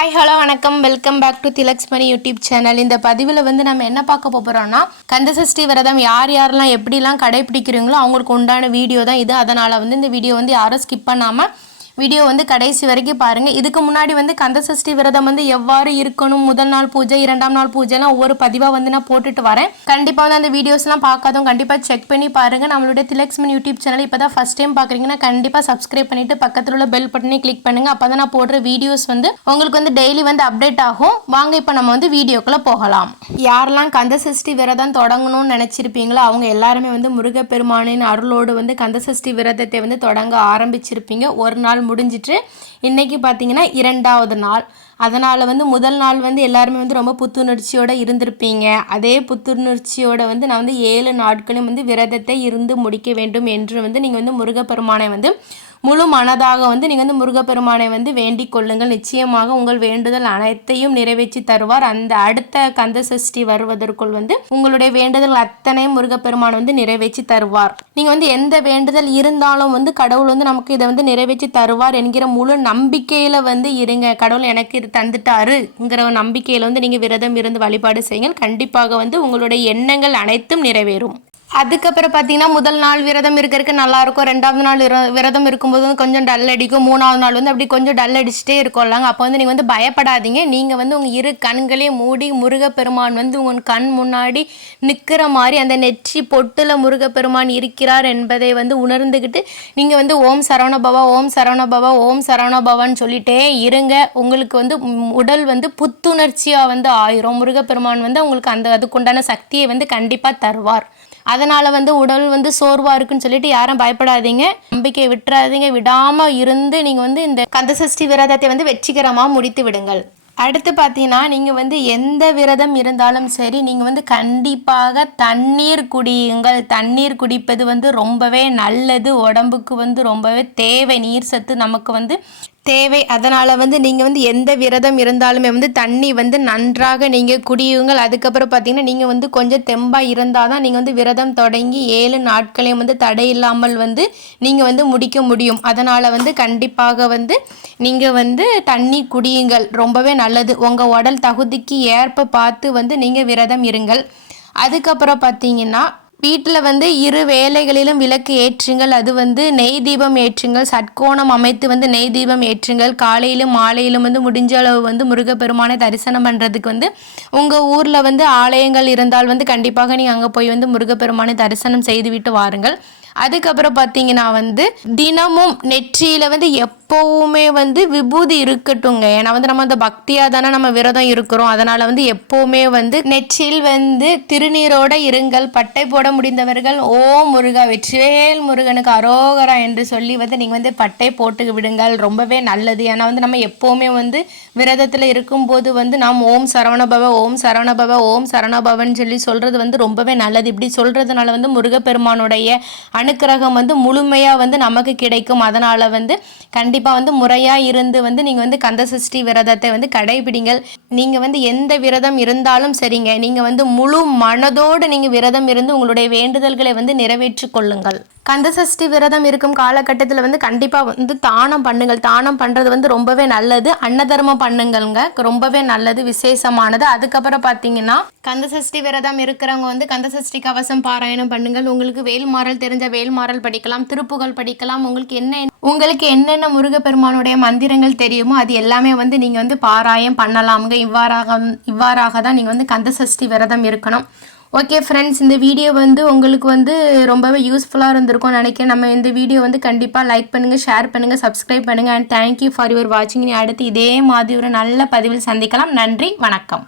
Hi hello வணக்கம் welcome back to Thilaksmani YouTube channel. இந்த பதிவில் வந்து நம்ம என்ன பார்க்க போகிறோம்னா, கந்தசஷ்டி விரதம் யார் யாரெல்லாம் எப்படிலாம் கடைப்பிடிக்கிறீங்களோ அவங்களுக்கு உண்டான வீடியோ தான் இது. அதனால் வந்து இந்த வீடியோ வந்து யாரும் ஸ்கிப் பண்ணாமல் வீடியோ வந்து கடைசி வரைக்கும் பாருங்கள். இதுக்கு முன்னாடி வந்து கந்தசஷ்டி விரதம் வந்து எவ்வாறு இருக்கணும், முதல் நாள் பூஜை, இரண்டாம் நாள் பூஜைலாம் ஒவ்வொரு பதிவாக வந்து நான் போட்டுட்டு வரேன். கண்டிப்பாக வந்து அந்த வீடியோஸ்லாம் பார்க்காதவங்க கண்டிப்பாக செக் பண்ணி பாருங்கள். நம்மளுடைய திலக்ஸ்மணி யூடியூப் சேனல் இப்போ தான் ஃபஸ்ட் டைம் பார்க்குறீங்கன்னா கண்டிப்பாக சப்ஸ்கிரைப் பண்ணிவிட்டு பக்கத்தில் உள்ள பெல் பட்டனை கிளிக் பண்ணுங்கள். அப்போ தான் நான் போடுற வீடியோஸ் வந்து உங்களுக்கு வந்து டெய்லி வந்து அப்டேட் ஆகும். வாங்க இப்போ நம்ம வந்து வீடியோக்குள்ளே போகலாம். யாரெல்லாம் கந்தசஷ்டி விரதம் தொடங்கணும்னு நினச்சிருப்பீங்களோ அவங்க எல்லாருமே வந்து முருகப்பெருமானின் அருளோடு வந்து கந்தசஷ்டி விரதத்தை வந்து தொடங்க ஆரம்பிச்சிருப்பீங்க. ஒரு நாள் முடிஞ்சிட்டு இன்றைக்கி பார்த்தீங்கன்னா இரண்டாவது நாள். அதனால் வந்து முதல் நாள் வந்து எல்லாருமே வந்து ரொம்ப புத்துணர்ச்சியோடு இருந்திருப்பீங்க. அதே புத்துணர்ச்சியோடு வந்து நான் வந்து 7 நாட்களும் வந்து விரதத்தை இருந்து முடிக்க வேண்டும் என்று வந்து நீங்கள் வந்து முருகப்பெருமானை வந்து முழு மனதாக வந்து நீங்கள் வந்து முருகப்பெருமானை வந்து வேண்டிக் கொள்ளுங்கள். நிச்சயமாக உங்கள் வேண்டுதல் அனைத்தையும் நிறைவேற்றி தருவார். அந்த அடுத்த கந்தசஷ்டி வருவதற்குள் வந்து உங்களுடைய வேண்டுதல் அத்தனையும் முருகப்பெருமான் வந்து நிறைவேற்றி தருவார். நீங்கள் வந்து எந்த வேண்டுதல் இருந்தாலும் வந்து கடவுள் வந்து நமக்கு இதை வந்து நிறைவேற்றி தருவார் என்கிற முழு நம்பிக்கையில் வந்து இருங்க. கடவுள் எனக்கு இது தந்துட்டாருங்கிற நம்பிக்கையில் வந்து நீங்கள் விரதம் இருந்து வழிபாடு செய்யுங்கள். கண்டிப்பாக வந்து உங்களுடைய எண்ணங்கள் அனைத்தும் நிறைவேறும். அதுக்கப்புறம் பார்த்தீங்கன்னா முதல் நாள் விரதம் இருக்கிறதுக்கு நல்லாயிருக்கும். ரெண்டாவது நாள் விரதம் இருக்கும்போது வந்து கொஞ்சம் டல் அடிக்கும். மூணாவது நாள் வந்து அப்படி கொஞ்சம் டல் அடிச்சுட்டே இருக்கோம்லாங்க. அப்போ வந்து நீங்கள் வந்து பயப்படாதீங்க. நீங்கள் வந்து உங்கள் இரு கண்களையும் மூடி முருகப்பெருமான் வந்து உங்கள் கண் முன்னாடி நிற்கிற மாதிரி அந்த நெற்றி பொட்டில் முருகப்பெருமான் இருக்கிறார் என்பதை வந்து உணர்ந்துக்கிட்டு நீங்கள் வந்து ஓம் சரவணபவா, ஓம் சரவணபவா, ஓம் சரவணபவான்னு சொல்லிட்டே இருங்க. உங்களுக்கு வந்து உடல் வந்து புத்துணர்ச்சியாக வந்து ஆயிரும். முருகப்பெருமான் வந்து உங்களுக்கு அதுக்குண்டான சக்தியை வந்து கண்டிப்பாக தருவார். அதனால் வந்து உடல் வந்து சோர்வாக இருக்குன்னு சொல்லிட்டு யாரும் பயப்படாதீங்க. நம்பிக்கையை விட்டுறாதீங்க. விடாமல் இருந்து நீங்கள் வந்து இந்த கந்தசஷ்டி விரதத்தை வந்து வெற்றிகரமாக முடித்து விடுங்கள். அடுத்து பார்த்தீங்கன்னா நீங்கள் வந்து எந்த விரதம் இருந்தாலும் சரி, நீங்கள் வந்து கண்டிப்பாக தண்ணீர் குடியுங்கள். தண்ணீர் குடிப்பது வந்து ரொம்பவே நல்லது. உடம்புக்கு வந்து ரொம்பவே தேவை. நீர் சத்து நமக்கு வந்து தேவை. அதனால் வந்து நீங்கள் வந்து எந்த விரதம் இருந்தாலுமே வந்து தண்ணி வந்து நன்றாக நீங்கள் குடியுங்கள். அதுக்கப்புறம் பார்த்தீங்கன்னா நீங்கள் வந்து கொஞ்சம் தெம்பாக இருந்தால் தான் நீங்கள் வந்து விரதம் தொடங்கி 7 நாட்களையும் வந்து தடையில்லாமல் வந்து நீங்கள் வந்து முடிக்க முடியும். அதனால் வந்து கண்டிப்பாக வந்து நீங்கள் வந்து தண்ணி குடியுங்கள். ரொம்பவே நல்லது. உங்கள் உடல் தகுதிக்கு ஏற்ப பார்த்து வந்து நீங்கள் விரதம் இருங்கள். அதுக்கப்புறம் பார்த்தீங்கன்னா வீட்டில் வந்து 2 வேளைகளிலும் விளக்கு ஏற்றுங்கள். அது வந்து நெய் தீபம் ஏற்றுங்கள். சட்கோணம் அமைத்து வந்து நெய் தீபம் ஏற்றுங்கள். காலையிலும் மாலையிலும் வந்து முடிஞ்ச அளவு வந்து முருகப்பெருமானை தரிசனம் பண்ணுறதுக்கு வந்து உங்கள் ஊரில் வந்து ஆலயங்கள் இருந்தால் வந்து கண்டிப்பாக நீங்கள் அங்கே போய் வந்து முருகப்பெருமானை தரிசனம் செய்துவிட்டு வாருங்கள். அதுக்கப்புறம் பார்த்தீங்கன்னா வந்து தினமும் நெற்றியில் வந்து எப்போவுமே வந்து விபூதி இருக்கட்டுங்க. ஏன்னா வந்து நம்ம அந்த பக்தியாக தானே நம்ம விரதம் இருக்கிறோம். அதனால் வந்து எப்போவுமே வந்து நெற்றியில் வந்து திருநீரோடு இருங்கள். பட்டை போட முடிந்தவர்கள் ஓம் முருகா வெற்றிவேல் முருகனுக்கு அரோகரா என்று சொல்லி வந்து நீங்கள் வந்து பட்டை போட்டு விடுங்கள். ரொம்பவே நல்லது. ஏன்னா வந்து நம்ம எப்போவுமே வந்து விரதத்தில் இருக்கும்போது வந்து நாம் ஓம் சரவணபவ, ஓம் சரவணபவ, ஓம் சரவணபவன் சொல்லி சொல்கிறது வந்து ரொம்பவே நல்லது. இப்படி சொல்கிறதுனால வந்து முருகப்பெருமானுடைய அனுக்கிரகம் வந்து முழுமையாக வந்து நமக்கு கிடைக்கும். அதனால் வந்து கண்டிப்பாக வந்து முறையாக இருந்து வந்து நீங்கள் வந்து கந்தசஷ்டி விரதத்தை வந்து கடைபிடிங்கள். நீங்கள் வந்து எந்த விரதம் இருந்தாலும் சரிங்க, நீங்கள் வந்து முழு மனதோடு நீங்கள் விரதம் இருந்து உங்களுடைய வேண்டுதல்களை வந்து நிறைவேற்றி கொள்ளுங்கள். கந்தசஷ்டி விரதம் இருக்கும் காலகட்டத்தில் வந்து கண்டிப்பாக வந்து தானம் பண்ணுங்கள். தானம் பண்ணுறது வந்து ரொம்பவே நல்லது. அன்னதர்மம் பண்ணுங்கள்ங்க, ரொம்பவே நல்லது, விசேஷமானது. அதுக்கப்புறம் பார்த்தீங்கன்னா கந்தசஷ்டி விரதம் இருக்கிறவங்க வந்து கந்தசஷ்டி கவசம் பாராயணம் பண்ணுங்கள். உங்களுக்கு வேல்மாறல் தெரிஞ்ச வேல்மாறல் படிக்கலாம், திருப்புகள் படிக்கலாம். உங்களுக்கு என்னென்ன முருகப்பெருமானுடைய மந்திரங்கள் தெரியுமோ அது எல்லாமே வந்து நீங்கள் வந்து பாராயம் பண்ணலாமுங்க. இவ்வாறாக தான் நீங்கள் வந்து கந்தசஷ்டி விரதம் இருக்கணும். ஓகே ஃப்ரெண்ட்ஸ், இந்த வீடியோ வந்து உங்களுக்கு வந்து ரொம்பவே யூஸ்ஃபுல்லாக இருந்திருக்கும்னு நினைக்கிறேன். நம்ம இந்த வீடியோ வந்து கண்டிப்பாக லைக் பண்ணுங்கள், ஷேர் பண்ணுங்கள், சப்ஸ்கிரைப் பண்ணுங்கள். அண்ட் தேங்க்யூ ஃபார் யுவர் வாட்சிங். அடுத்து இதே மாதிரி ஒரு நல்ல பதிவில் சந்திக்கலாம். நன்றி, வணக்கம்.